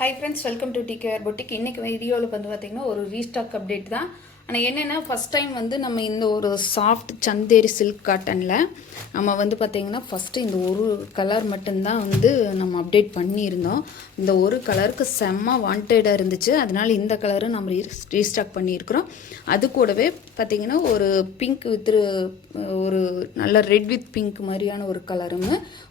Hi friends, welcome to TKR Boutique. இன்னைக்கு வீடியோவில் வந்து பார்த்தீங்கன்னா ஒரு ரீஸ்டாக் அப்டேட் தான். ஆனால் என்னென்னா ஃபஸ்ட் டைம் வந்து நம்ம இந்த ஒரு சாஃப்ட் சந்தேரி சில்க் காட்டனில் நம்ம வந்து பார்த்திங்கன்னா ஃபஸ்ட்டு இந்த ஒரு கலர் மட்டும்தான் வந்து நம்ம அப்டேட் பண்ணியிருந்தோம். இந்த ஒரு கலருக்கு செம்ம வாண்டடாக இருந்துச்சு, அதனால் இந்த கலரு நம்ம ரீஸ்டாக் பண்ணியிருக்கிறோம். அது கூடவே பார்த்திங்கன்னா ஒரு பிங்க் வித் ஒரு நல்ல ரெட் வித் பிங்க் மாதிரியான ஒரு கலரும்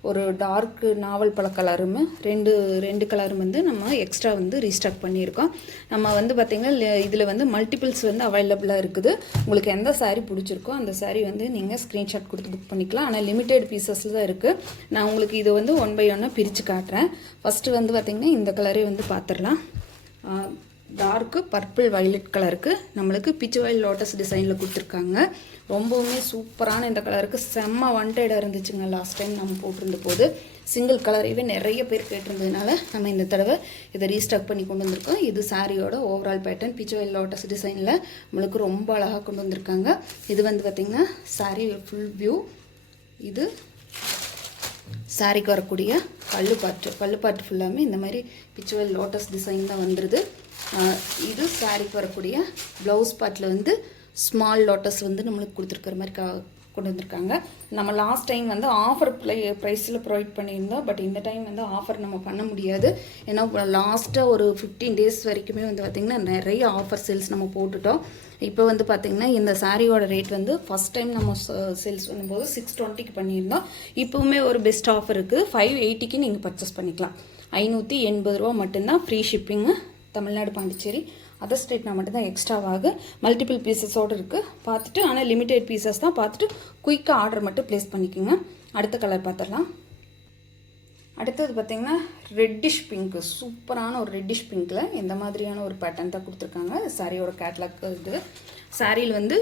ஒரு டார்க் நாவல் பழ கலரும் ரெண்டு கலரும் வந்து நம்ம எக்ஸ்ட்ரா வந்து ரீஸ்டாக் பண்ணியிருக்கோம். நம்ம வந்து பார்த்திங்கன்னா இதில் வந்து மல்டிபிள்ஸ் வந்து அவைலபிளாக இருக்குது. உங்களுக்கு எந்த சாரீ பிடிச்சிருக்கோ அந்த சாரீ வந்து நீங்கள் ஸ்க்ரீன்ஷாட் கொடுத்து புக் பண்ணிக்கலாம். ஆனால் லிமிட்டெட் பீசஸில் தான் இருக்குது. நான் உங்களுக்கு இதை வந்து 1 by 1 பிரித்து காட்டுறேன். ஃபஸ்ட்டு வந்து பார்த்திங்கன்னா இந்த கலரே வந்து பார்த்துடலாம். டார்க்கு பர்பிள் வயலட் கலருக்கு நம்மளுக்கு பிச்சு வயல் லோட்டஸ் டிசைனில் கொடுத்துருக்காங்க. ரொம்பவுமே சூப்பரான இந்த கலருக்கு செம்ம வாண்டடாக இருந்துச்சுங்க. லாஸ்ட் டைம் நம்ம போட்டிருந்த போது சிங்கிள் கலரையே நிறைய பேர் கேட்டிருந்ததுனால நம்ம இந்த தடவை இதை ரீஸ்டாக் பண்ணி கொண்டு வந்திருக்கோம். இது சாரியோட ஓவரால் பேட்டர்ன் பிச்சு வயல் லோட்டஸ் டிசைனில் நம்மளுக்கு ரொம்ப அழகாக கொண்டு வந்திருக்காங்க. இது வந்து பார்த்திங்கன்னா சாரி ஃபுல் வியூ. இது சாரிக்கு வரக்கூடிய பல்லுப்பாட்டு ஃபுல்லாமே இந்த மாதிரி பிச்சுவல் லோட்டஸ் டிசைன் தான் வந்துடுது. இது சாரிக்கு வரக்கூடிய ப்ளவுஸ் பார்ட்டில் வந்து ஸ்மால் லோட்டஸ் வந்து நம்மளுக்கு கொடுத்துருக்குற மாதிரி கொண்டு வந்திருக்காங்க. நம்ம லாஸ்ட் டைம் வந்து ஆஃபர் ப்ரைஸில் ப்ரொவைட் பண்ணியிருந்தோம். பட் இந்த டைம் வந்து ஆஃபர் நம்ம பண்ண முடியாது. ஏன்னா லாஸ்ட்டாக ஒரு 15 days வரைக்குமே வந்து பார்த்திங்கன்னா நிறைய ஆஃபர் சேல்ஸ் நம்ம போட்டுட்டோம். இப்போ வந்து பார்த்திங்கன்னா இந்த சாரியோட ரேட் வந்து ஃபஸ்ட் டைம் நம்ம சேல்ஸ் பண்ணும்போது 620க்கு பண்ணியிருந்தோம். இப்போவுமே ஒரு பெஸ்ட் ஆஃபர் இருக்குது. 580க்கு நீங்கள் பர்ச்சேஸ் பண்ணிக்கலாம். 580 ரூபா மட்டும்தான். Free shipping. Tamil Nadu, Pondicherry, other ஸ்டேட்னா மட்டும்தான் எக்ஸ்ட்ராவாக. மல்டிபிள் பீசஸோடு இருக்குது. பார்த்துட்டு ஆனால் லிமிட்டெட் பீசஸ் தான். பார்த்துட்டு குயிக்காக ஆர்டர் மட்டும் ப்ளேஸ் பண்ணிக்கோங்க. அடுத்த கலர் பார்த்துடலாம். அடுத்தது பார்த்திங்கன்னா ரெட்டிஷ் பிங்க்கு. சூப்பரான ஒரு ரெட்டிஷ் பிங்க்கில் இந்த மாதிரியான ஒரு பேட்டர்ன் தான் கொடுத்துருக்காங்க. சாரியோட கேட்லாக் இது. சாரியில் வந்து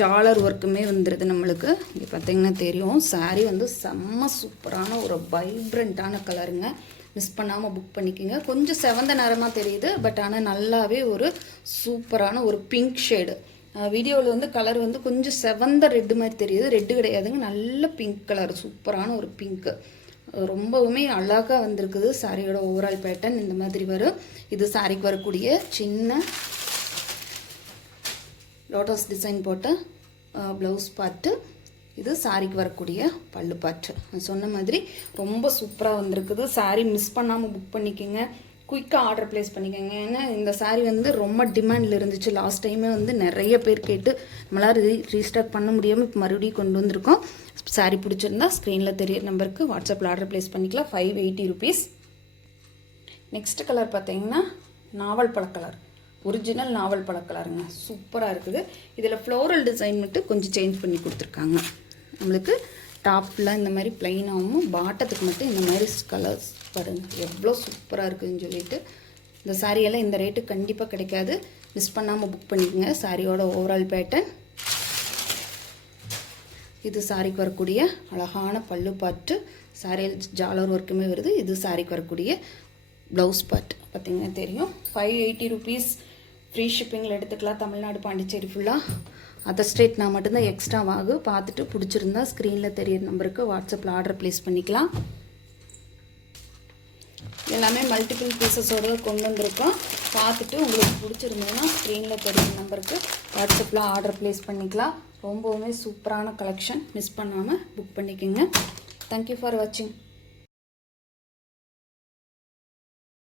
ஜாலர் ஒர்க்குமே வந்துடுது நம்மளுக்கு. இங்கே பார்த்திங்கன்னா தெரியும். சாரி வந்து செம்ம சூப்பரான ஒரு வைப்ரண்ட்டான கலருங்க. மிஸ் பண்ணாமல் புக் பண்ணிக்கோங்க. கொஞ்சம் செவந்த நேரமாக தெரியுது, பட் ஆனால் நல்லாவே ஒரு சூப்பரான ஒரு பிங்க் ஷேடு. வீடியோவில் வந்து கலர் வந்து கொஞ்சம் செவந்த ரெட்டு மாதிரி தெரியுது. ரெட்டு கிடையாதுங்க, நல்ல பிங்க் கலர். சூப்பரான ஒரு பிங்க்கு. ரொம்பவுமே அழகாக வந்திருக்குது. சாரியோட ஓவரால் பேட்டர்ன் இந்த மாதிரி வரும். இது சாரிக்கு வரக்கூடிய சின்ன லோட்டஸ் டிசைன் போட்ட ப்ளவுஸ் பார்ட்டு. இது சாரிக்கு வரக்கூடிய பல்லு பாட்டு. சொன்ன மாதிரி ரொம்ப சூப்பராக வந்திருக்குது. சாரி மிஸ் பண்ணாமல் புக் பண்ணிக்கோங்க. குயிக்காக ஆர்டர் ப்ளேஸ் பண்ணிக்கோங்க. ஏன்னா இந்த சாரி வந்து ரொம்ப டிமாண்டில் இருந்துச்சு. லாஸ்ட் டைமே வந்து நிறைய பேர் கேட்டு நம்மளால் ரீஸ்டாக் பண்ண முடியாமல் இப்போ மறுபடியும் கொண்டு வந்திருக்கோம். சாரி பிடிச்சிருந்தா ஸ்க்ரீனில் தெரிய நம்பருக்கு வாட்ஸ்அப்பில் ஆர்டர் ப்ளேஸ் பண்ணிக்கலாம். 580 rupees. நெக்ஸ்ட் கலர் பார்த்தீங்கன்னா நாவல் பழ கலர். ஒரிஜினல் நாவல் பழ கலருங்க. சூப்பராக இருக்குது. இதில் ஃப்ளோரல் டிசைன் மட்டும் கொஞ்சம் சேஞ்ச் பண்ணி கொடுத்துருக்காங்க. நம்மளுக்கு டாப்பில் இந்த மாதிரி ப்ளைனாகவும் பாட்டத்துக்கு மட்டும் இந்த மாதிரி கலர்ஸ் பாருங்கள் எவ்வளோ சூப்பராக இருக்குதுன்னு சொல்லிட்டு. இந்த சாரியெல்லாம் இந்த ரேட்டு கண்டிப்பாக கிடைக்காது. மிஸ் பண்ணாமல் புக் பண்ணிக்கோங்க. சாரியோட ஓவரால் பேட்டர்ன் இது. சாரிக்கு வரக்கூடிய அழகான பல்லு பாட்டு. சாரியில் ஜாலர் ஒர்க்குமே வருது. இது சாரிக்கு வரக்கூடிய ப்ளவுஸ் பார்ட் பார்த்திங்கன்னா தெரியும். 580 rupees. ஃப்ரீ ஷிப்பிங்கில் எடுத்துக்கலாம். தமிழ்நாடு, பாண்டிச்சேரி ஃபுல்லாக. அதர் ஸ்டேட்னா மட்டும்தான் எக்ஸ்ட்ராவாகும். பார்த்துட்டு பிடிச்சிருந்தா ஸ்க்ரீனில் தெரியிற நம்பருக்கு வாட்ஸ்அப்பில் ஆர்டர் ப்ளேஸ் பண்ணிக்கலாம். எல்லாமே மல்டிபிள் பீசஸோடு கொண்டு வந்திருக்கோம். பார்த்துட்டு உங்களுக்கு பிடிச்சிருந்ததுன்னா ஸ்க்ரீனில் தெரியிற நம்பருக்கு வாட்ஸ்அப்பில் ஆர்டர் ப்ளேஸ் பண்ணிக்கலாம். ரொம்பவுமே சூப்பரான கலெக்ஷன். மிஸ் பண்ணாமல் புக் பண்ணிக்கோங்க. தேங்க்யூ ஃபார் வாட்சிங்.